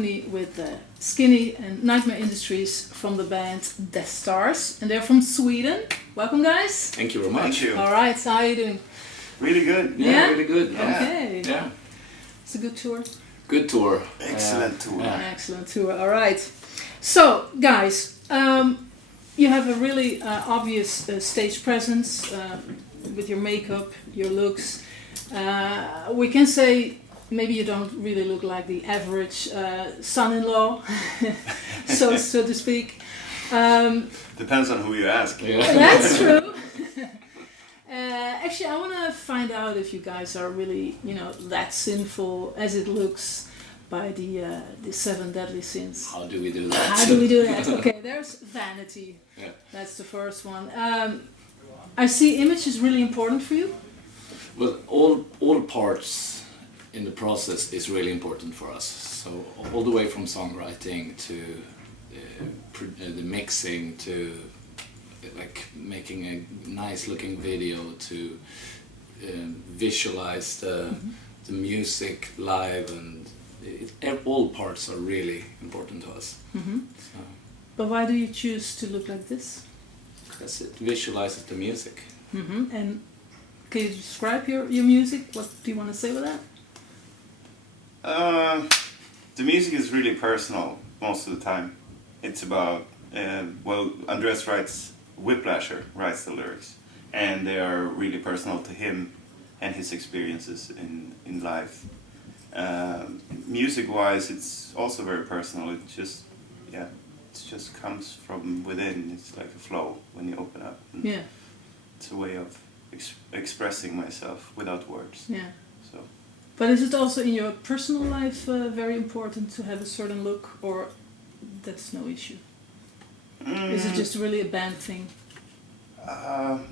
company with Skinny and Nightmare Industries from the band DEATHSTARS, and they're from Sweden. Welcome, guys. Thank you very much. Thank you. All right, so how are you doing? Really good. Yeah, really good. Yeah. Okay. Yeah. It's a good tour. Good tour. Excellent tour. Yeah. Excellent tour. All right. So, guys, you have a really obvious stage presence with your makeup, your looks. We can say maybe you don't really look like the average son-in-law, so to speak. Depends on who you ask. Yeah. That's true. Actually, I want to find out if you guys are really, that sinful as it looks by the 7 deadly sins. How do we do that? How do we do that? Okay, there's vanity. Yeah. That's the first one. I see image is really important for you. Well, all parts in the process is really important for us. So all the way from songwriting to the mixing to like making a nice looking video to visualize the music live, and all parts are really important to us. Mm-hmm. So, But why do you choose to look like this? because it visualizes the music. Mm-hmm. And can you describe your music? What do you want to say with that? The music is really personal most of the time. It's about, Andreas Whiplasher writes the lyrics, and they are really personal to him and his experiences in life. Music-wise, it's also very personal. It just comes from within. It's like a flow when you open up. And Yeah. it's a way of expressing myself without words. Yeah. So. But is it also in your personal life very important to have a certain look, or that's no issue? Is it just really a band thing?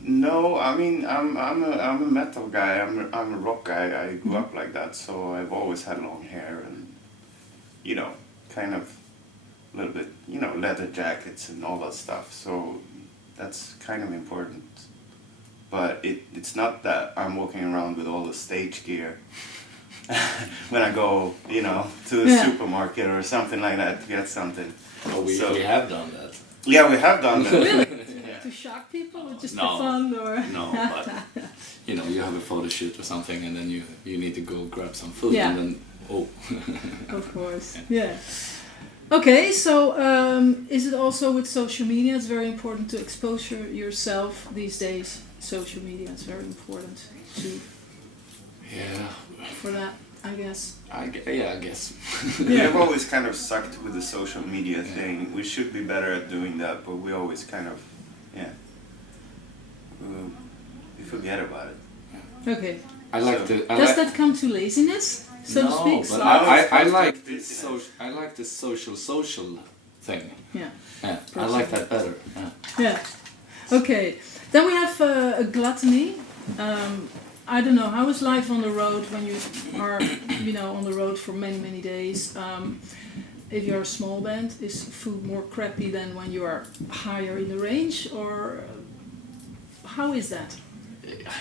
No, I mean I'm a metal guy. I'm a rock guy. I grew up like that, so I've always had long hair and kind of a little bit leather jackets and all that stuff. So that's kind of important. But it's not that I'm walking around with all the stage gear when I go to the supermarket or something like that to get something. Oh, we have done that. Yeah, we have done that. Really? Yeah. To shock people, or just No. for fun, or? No, but you have a photo shoot or something, and then you need to go grab some food, Yeah. and then Of course, yeah. Okay, so is it also with social media? It's very important to expose yourself these days. Social media is very important too. yeah, For that, I guess. I guess. We've always kind of sucked with the social media thing. We should be better at doing that, but we always kind of, we forget about it. Okay. I like So- the. Does that come to laziness, so to speak? but So- I like this social thing. Yeah. Yeah, I like that better. Yeah. Yeah. Okay. Then we have a gluttony. I don't know, how is life on the road when you are, on the road for many, many days? If you're a small band, is food more crappy than when you are higher in the range, or how is that?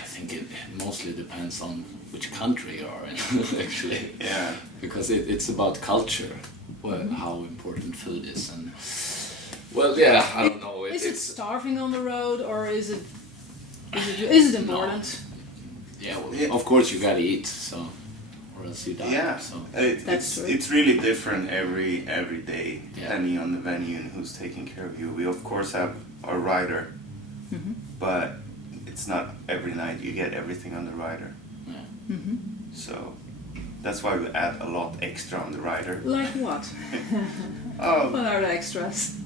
I think it mostly depends on which country you are in, actually. Yeah. Because it's about culture, how important food is, and I don't know. Is it starving on the road, or is it important? No. Yeah, of course you gotta eat, so or else you die. Yeah. So It's really different every day, Yeah. depending on the venue and who's taking care of you. We of course have our rider, but it's not every night you get everything on the rider. yeah. So that's why we add a lot extra on the rider. Like what? What are the extras?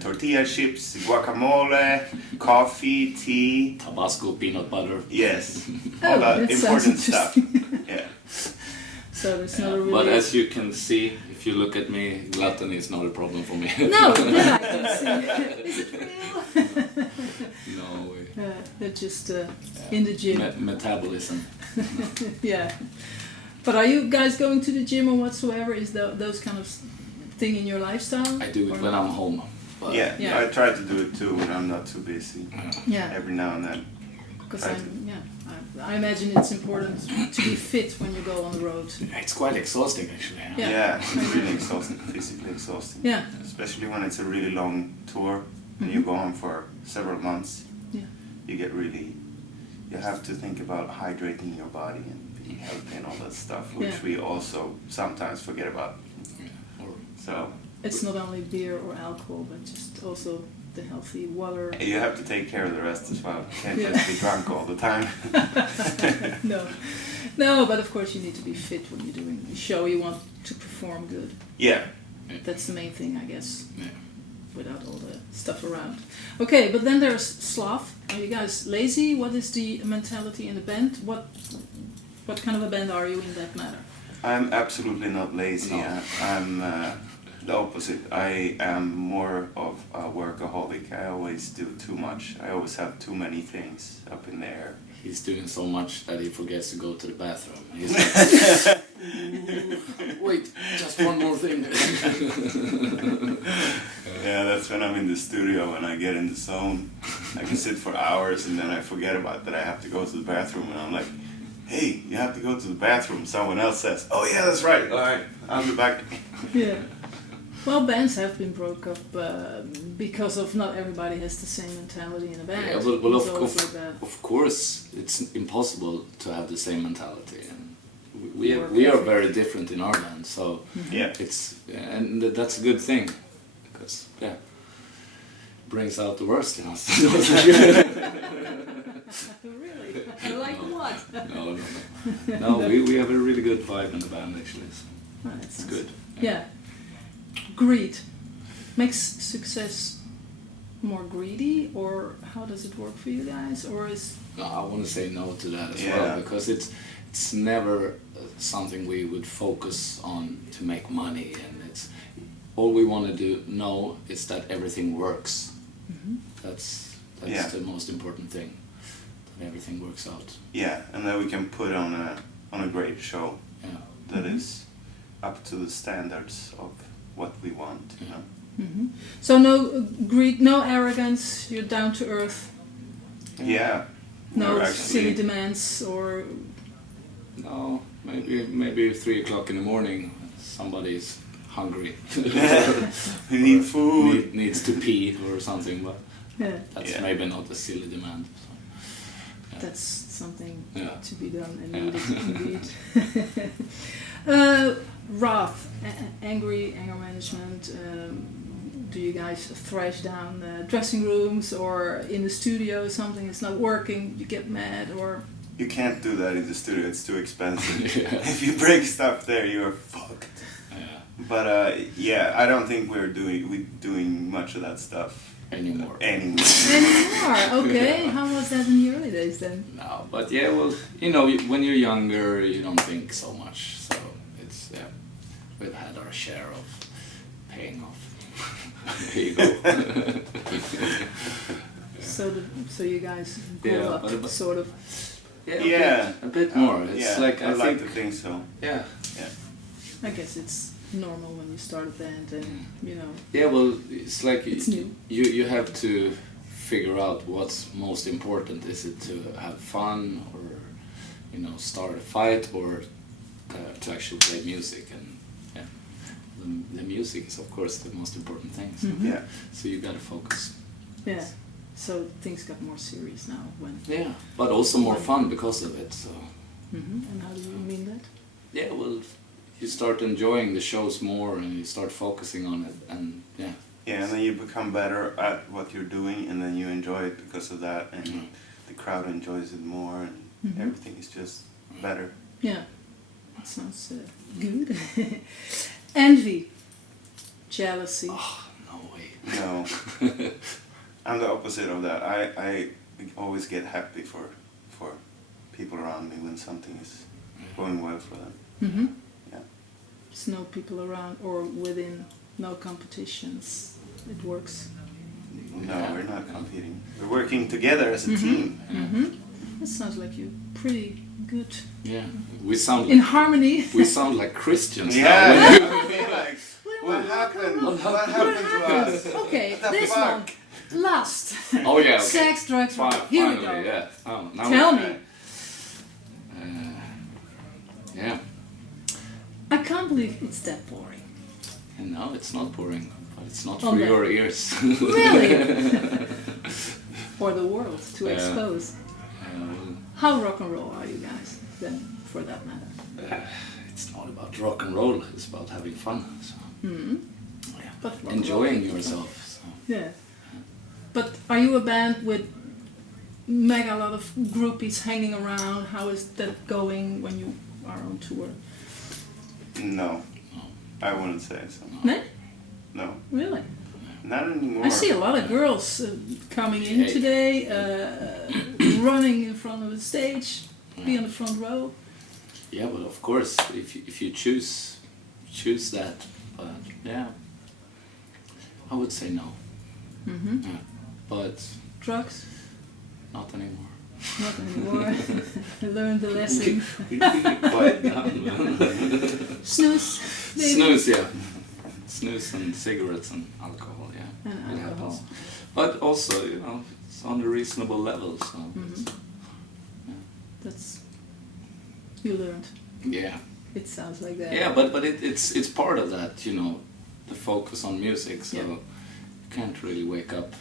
Tortilla chips, guacamole, coffee, tea. Tabasco, peanut butter. Yes, all that that sounds important stuff. Yeah. So it's not a really... But as you can see, if you look at me, gluttony is not a problem for me. No, yeah, I can see. Is it real? No, They're just in the gym. Metabolism. Yeah. But are you guys going to the gym or whatsoever? Is those kind of thing in your lifestyle? I do it when I'm home. But Yeah, Yeah. I try to do it too when I'm not too busy. Yeah. Every now and then. Because I imagine it's important to be fit when you go on the road. It's quite exhausting, actually. Yeah, it's really exhausting, physically exhausting. Yeah. Especially when it's a really long tour and you go on for several months. Yeah. You have to think about hydrating your body and being healthy and all that stuff, which we also sometimes forget about. So it's not only beer or alcohol, but just also the healthy water. You have to take care of the rest as well. You can't just be drunk all the time. No, but of course you need to be fit when you're doing a show. You want to perform good. Yeah. That's the main thing, I guess. Yeah. Without all the stuff around. Okay, but then there's sloth. Are you guys lazy? What is the mentality in the band? What kind of a band are you in that matter? I'm absolutely not lazy. No. I'm the opposite. I am more of a workaholic. I always do too much. I always have too many things up in the air. He's doing so much that he forgets to go to the bathroom. He's like, wait, just one more thing. Yeah, that's when I'm in the studio and I get in the zone. I can sit for hours and then I forget about that I have to go to the bathroom and I'm like, hey, you have to go to the bathroom. Someone else says, oh yeah, that's right. All right, I'll be back. Yeah. Well, bands have been broke up because of not everybody has the same mentality in a band. Yeah, well of course, it's impossible to have the same mentality. And we are very different in our band, so yeah, and that's a good thing because brings out the worst in us. Really? Like what? No, we have a really good vibe in the band actually. So it's good. Yeah. Greed makes success more greedy, or how does it work for you guys? Or is I want to say no to that as well because it's never something we would focus on to make money, and it's all we want to know is that everything works. Mm-hmm. That's the most important thing, that everything works out. Yeah, and then we can put on a great show that is up to the standards of what we want, you know. Mm-hmm. So no greed, no arrogance. You're down to earth. Yeah. No silly demands or. No, maybe 3 o'clock in the morning, somebody's hungry. We need food. Needs to pee or something, but that's Yeah. maybe not a silly demand. So, yeah. That's something to be done and Yeah. needed, indeed. Wrath, anger management. Do you guys thrash down dressing rooms or in the studio? Something is not working, you get mad, or You can't do that in the studio. It's too expensive. If you break stuff there, you're fucked. Yeah. But I don't think we're doing much of that stuff Anymore. Anymore. Okay. How was that in the early days then? No, but well, when you're younger, you don't think so much. So it's we've had our share of paying off. There you go. So you guys grew up but sort of. Yeah, a bit more. It's like I like to think so. Yeah. I guess it's normal when you start a band and Yeah, well, it's like it's new. You have to figure out what's most important. Is it to have fun, or start a fight, or to actually play music? And the music is of course the most important thing. So, Mm-hmm. so you gotta focus. Yeah. So things got more serious now when. Yeah, but also more fun because of it. So. Mm-hmm. And how do you mean that? Yeah, well, you start enjoying the shows more, and you start focusing on it, and Yeah, and then you become better at what you're doing, and then you enjoy it because of that, and the crowd enjoys it more, and everything is just better. Yeah, that sounds good. Envy, jealousy. Oh, no way. No, I'm the opposite of that. I always get happy for people around me when something is going well for them. Mm-hmm. Yeah. There's no people around or within, no competitions. It works. No, we're not competing. We're working together as a team. Mm-hmm. That sounds like you're pretty good. Yeah, we sound in harmony. We sound like Christians. Yeah, now. I feel like, what happened? What happened to us? Okay, What the this fuck? one. lust. Oh yeah, okay. Sex, drugs, rock. Fi- Here we finally, go. yeah. Oh, now Tell we- me. Yeah. I can't believe it's that boring. And no, it's not boring, but it's not On for that. your ears. Really? For the world to Yeah. expose. Well, How rock and roll are you guys then, for that matter? it's not about rock and roll. It's about having fun. So. Hmm. Yeah. But rock and roll Enjoying is yourself. So. Yeah. But are you a band with mega lot of groupies hanging around? How is that going when you are on tour? No, I wouldn't say so. No? No, Really? not anymore. I see a lot of girls coming in Yeah. today, running in front of the stage, be on the front row. Yeah, well, of course, if you choose that, but yeah, I would say no. Mm-hmm. Yeah. But Drugs? not anymore. Not anymore. I learned the lesson. Quiet down, man. Snooze. Maybe. Snooze, yeah. Snooze and cigarettes and alcohol, yeah. And It alcohol. happens. But also, you know, it's on a reasonable level, so. Mhm. That's... You learned. Yeah. It sounds like that. Yeah, but it's part of that, you know, the focus on music, so Yeah. you can't really wake up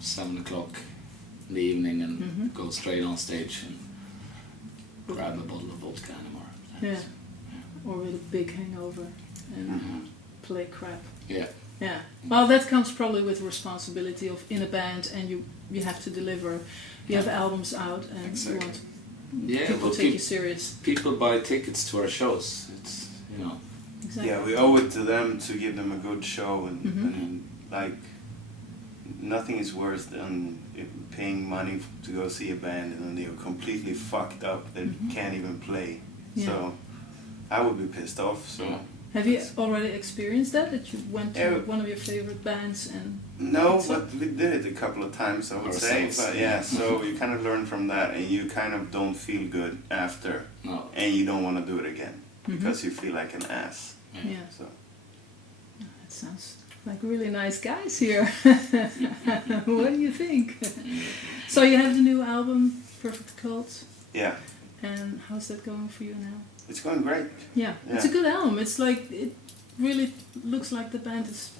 7 o'clock in the evening and Mhm. go straight on stage and grab a bottle of vodka anymore. Yeah. Or with a big hangover and Mhm. play crap. Yeah. Yeah. Well, that comes probably with responsibility of in a band, and you have to deliver. You have albums out, and Exactly. you want Yeah, people but to take you serious. people buy tickets to our shows. It's, you know, Exactly. Yeah, we owe it to them to give them a good show, and, Mhm. and like nothing is worse than paying money to go see a band and then they're completely fucked up. They Mhm. can't even play. Yeah. So I would be pissed off. So Have you already experienced that? That you went to Yeah. one of your favorite bands and no, So- but we did it a couple of times, I would say. Ourselves. But yeah, so you kind of learn from that, and you kind of don't feel good after, no. and you don't want to do it again Mhm. because you feel like an ass. yeah, So that sounds like really nice guys here. What do you think? So you have the new album, Perfect Cult, yeah, and how's that going for you now? it's going great. Yeah, it's a Yeah. good album. It's like it really looks like the band is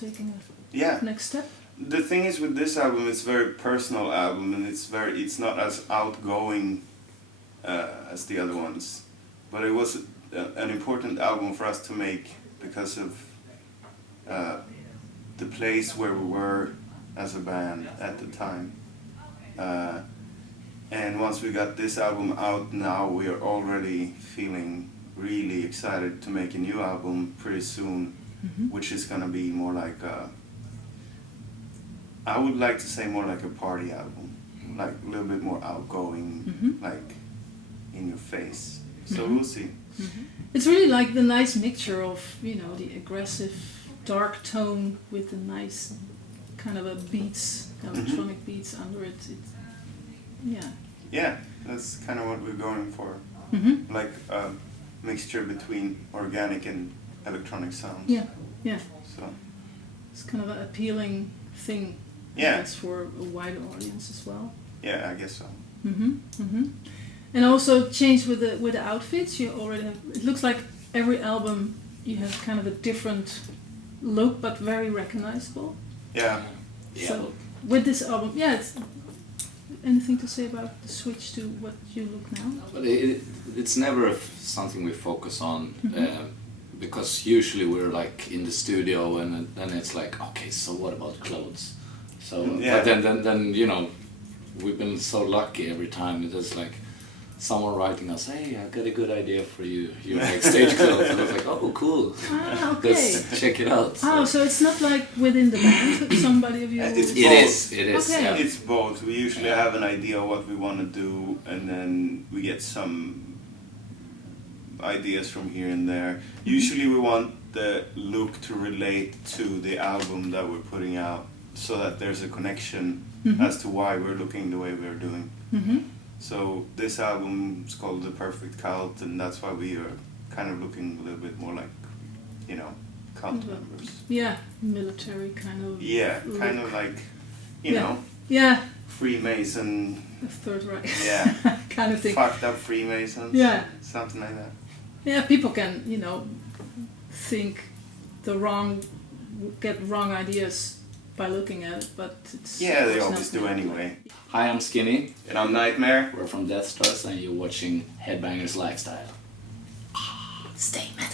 taking a Yeah. next step. The thing is with this album, it's a very personal album, and it's not as outgoing as the other ones. But it was an important album for us to make because of the place where we were as a band at the time. And once we got this album out now, we are already feeling really excited to make a new album pretty soon, Mhm. which is gonna be more like I would like to say more like a party album, like a little bit more outgoing, Mhm. like in your face. So Mhm. we'll see. It's really like the nice mixture of the aggressive dark tone with the nice kind of a beats, electronic beats under it. It's, yeah. Yeah, that's kind of what we're going for, Mhm. like a mixture between organic and electronic sounds. Yeah. Yeah. So It's kind of an appealing thing. Yeah. That's for a wider audience as well. yeah, I guess so. Mhm. Mhm. And also change with the outfits. You already have. It looks like every album you have kind of a different look, but very recognizable. Yeah. Yeah. So with this album, yeah. Anything to say about the switch to what you look now? But it's never something we focus on Mhm. because usually we're like in the studio and then it's like, okay, so what about clothes? So Yeah. but then we've been so lucky every time. It is like someone writing us, hey, I got a good idea for you, your next stage clothes. And I was like, oh, cool. Ah, okay. Let's check it out. Oh, so it's not like within the band, somebody of you. It's It both. is. Okay. Yeah. It's both. We usually have an idea of what we want to do, and then we get some ideas from here and there. Usually we want the look to relate to the album that we're putting out, so that there's a connection Mhm. as to why we're looking the way we're doing. Mhm. So this album is called The Perfect Cult, and that's why we are kind of looking a little bit more like, cult Mhm. members. Yeah, military kind of. Yeah, kind look. of like, you know, Yeah. Freemason, The Third Reich. Yeah. kind of thing. fucked up Freemasons. Yeah. Something like that. Yeah, people can, think get wrong ideas by looking at it, but it's... Yeah, they it's always not- do anyway. Hi, I'm Skinny. And I'm Nightmare. We're from DEATHSTARS and you're watching Headbangers Lifestyle. Stay mad.